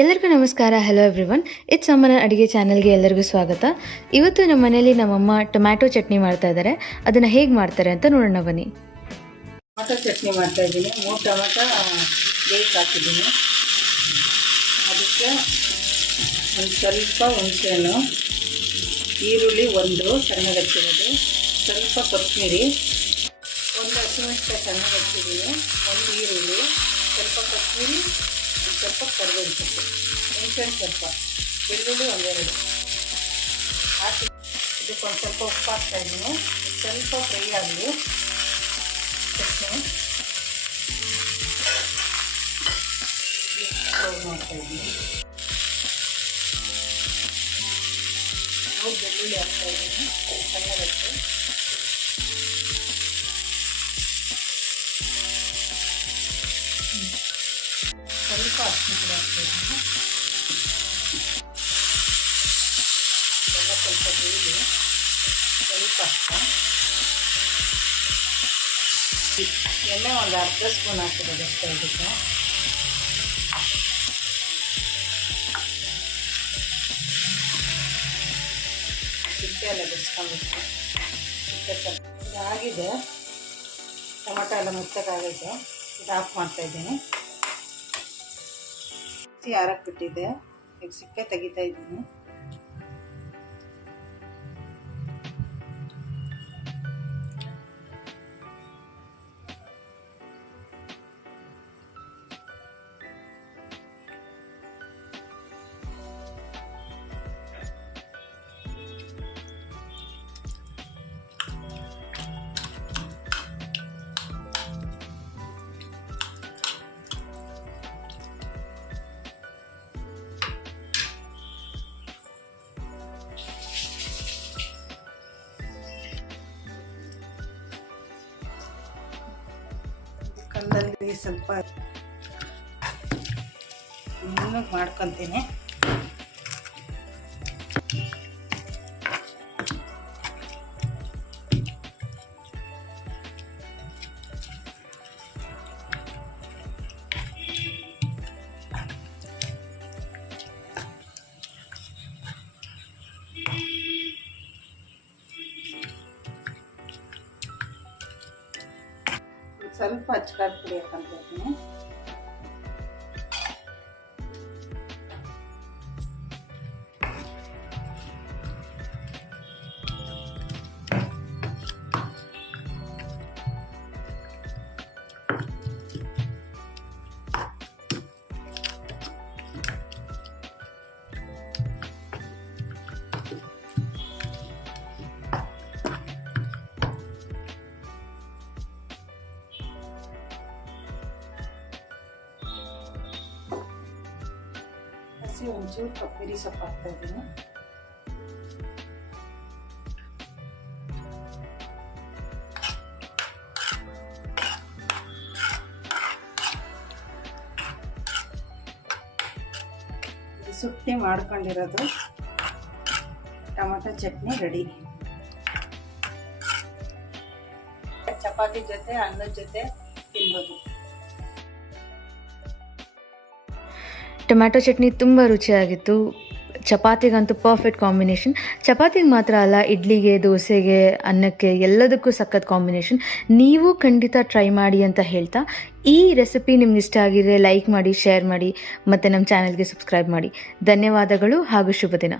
ಎಲ್ಲರಿಗೂ ನಮಸ್ಕಾರ. Hello everyone, it's ಅಮ್ಮನ ಅಡುಗೆ ಚಾನಲ್ಗೆ ಎಲ್ಲರಿಗೂ ಸ್ವಾಗತ. ಇವತ್ತು ನಮ್ಮ ಮನೆಯಲ್ಲಿ ನಮ್ಮಮ್ಮ ಟೊಮ್ಯಾಟೊ ಚಟ್ನಿ ಮಾಡ್ತಾ ಇದ್ದಾರೆ. ಅದನ್ನು ಹೇಗೆ ಮಾಡ್ತಾರೆ ಅಂತ ನೋಡೋಣ ಬನ್ನಿ. ಟೊಮ್ಯಾಟೊ ಚಟ್ನಿ ಮಾಡ್ತಾ ಇದ್ದೀನಿ. 3 ಟೊಮೆಟೊ ಬೇಯಿಸಿ ಹಾಕಿದ್ದೀನಿ. ಅದಕ್ಕೆ ಒಂದು ಸ್ವಲ್ಪ ಹುಣಸೆಹಣ್ಣು, ಈರುಳ್ಳಿ 1 ಸಣ್ಣಗೆ ಹಚ್ಚಿರೋದು, ಸ್ವಲ್ಪ ಕೊತ್ತಂಬರಿ, 1 ಹಸಿಮೆಣಸಿನಕಾಯಿ ಸಣ್ಣಗೆ ಹಚ್ಚಿದ್ದೀನಿ, 1 ಈರುಳ್ಳಿ, ಸ್ವಲ್ಪ ಕೊತ್ತಂಬರಿ, ಸ್ವಲ್ಪ ಕರಿಬೇವು ಸೊಪ್ಪು, ಮೆಣಸಿನ ಸ್ವಲ್ಪ, ಬೆಳ್ಳುಳ್ಳಿ 1-2 ಹಾಕಿ ಇದಕ್ಕೊಂದು ಸ್ವಲ್ಪ ಉಪ್ಪು ಹಾಕ್ತಾಯಿದ್ದೀನಿ. ಸ್ವಲ್ಪ ಫ್ರೈ ಆಗಲಿ ಚಟ್ನಿ ಮಾಡ್ತಾಯಿದ್ದೀನಿ. ಬೆಳ್ಳುಳ್ಳಿ ಹಾಕ್ತಾಯಿದ್ದೀನಿ ಸಣ್ಣದಕ್ಕೆ. ಸ್ವಲ್ಪ ಅರಿಶಿನ ಪುಡಿ ಹಾಕ್ತಾಯಿದ್ದೀನಿ. ಎಲ್ಲ ಸ್ವಲ್ಪ ಬೇಯಿಸಿ ಸ್ವಲ್ಪ ಎಣ್ಣೆ ಒಂದು ಅರ್ಧ ಸ್ಪೂನ್ ಹಾಕಿರೋದು ಅಷ್ಟೇ. ಇದಕ್ಕೆ ಸಿಪ್ಪೆ ಎಲ್ಲ ಬಿಡಿಸ್ಕೊಂಡ್ಬಿಟ್ಟು ಸಿಪ್ಪೆ ಸ್ವಲ್ಪ ಇದಾಗಿದೆ. ಟೊಮೆಟೊ ಎಲ್ಲ ಮೆತ್ತಗಾಗೈತೆ. ಇದು ಆಫ್ ಮಾಡ್ತಾಯಿದ್ದೀನಿ. ಆರಕ್ಬಿಟ್ಟಿದೆ. ಈಗ ಸಿಪ್ಪೆ ತೆಗಿತಾ ಇದ್ದೀನಿ. ಕಲ್ಲಲ್ಲಿ ಸ್ವಲ್ಪ ನುಣ್ಣಗೆ ಮಾಡ್ಕೊತೀನಿ. ಸ್ವಲ್ಪ ಅಚ್ಚಕಾರದ ಪುಡಿ ಹಾಕ್ಕೊಂತೀನಿ. ಒಂಚೂರು ಕೊತ್ತಂಬರಿ ಸೊಪ್ಪು ಹಾಕ್ತಾ ಇದ್ದೀನಿ. ಸುಟ್ಟಿ ಮಾಡ್ಕೊಂಡಿರೋದು ಟೊಮೆಟೊ ಚಟ್ನಿ ರೆಡಿ. ಚಪಾತಿ ಜೊತೆ ಅನ್ನದ ಜೊತೆ ತಿನ್ಬೋದು. ಟೊಮ್ಯಾಟೊ ಚಟ್ನಿ ತುಂಬ ರುಚಿಯಾಗಿತ್ತು. ಚಪಾತಿಗಂತೂ ಪರ್ಫೆಕ್ಟ್ ಕಾಂಬಿನೇಷನ್. ಚಪಾತಿಗೆ ಮಾತ್ರ ಅಲ್ಲ, ಇಡ್ಲಿಗೆ, ದೋಸೆಗೆ, ಅನ್ನಕ್ಕೆ ಎಲ್ಲದಕ್ಕೂ ಸಖತ್ ಕಾಂಬಿನೇಷನ್. ನೀವು ಖಂಡಿತ ಟ್ರೈ ಮಾಡಿ ಅಂತ ಹೇಳ್ತಾ, ಈ ರೆಸಿಪಿ ನಿಮ್ಗೆ ಇಷ್ಟ ಆಗಿದ್ರೆ ಲೈಕ್ ಮಾಡಿ, ಶೇರ್ ಮಾಡಿ ಮತ್ತು ನಮ್ಮ ಚಾನಲ್ಗೆ ಸಬ್ಸ್ಕ್ರೈಬ್ ಮಾಡಿ. ಧನ್ಯವಾದಗಳು ಹಾಗೂ ಶುಭ ದಿನ.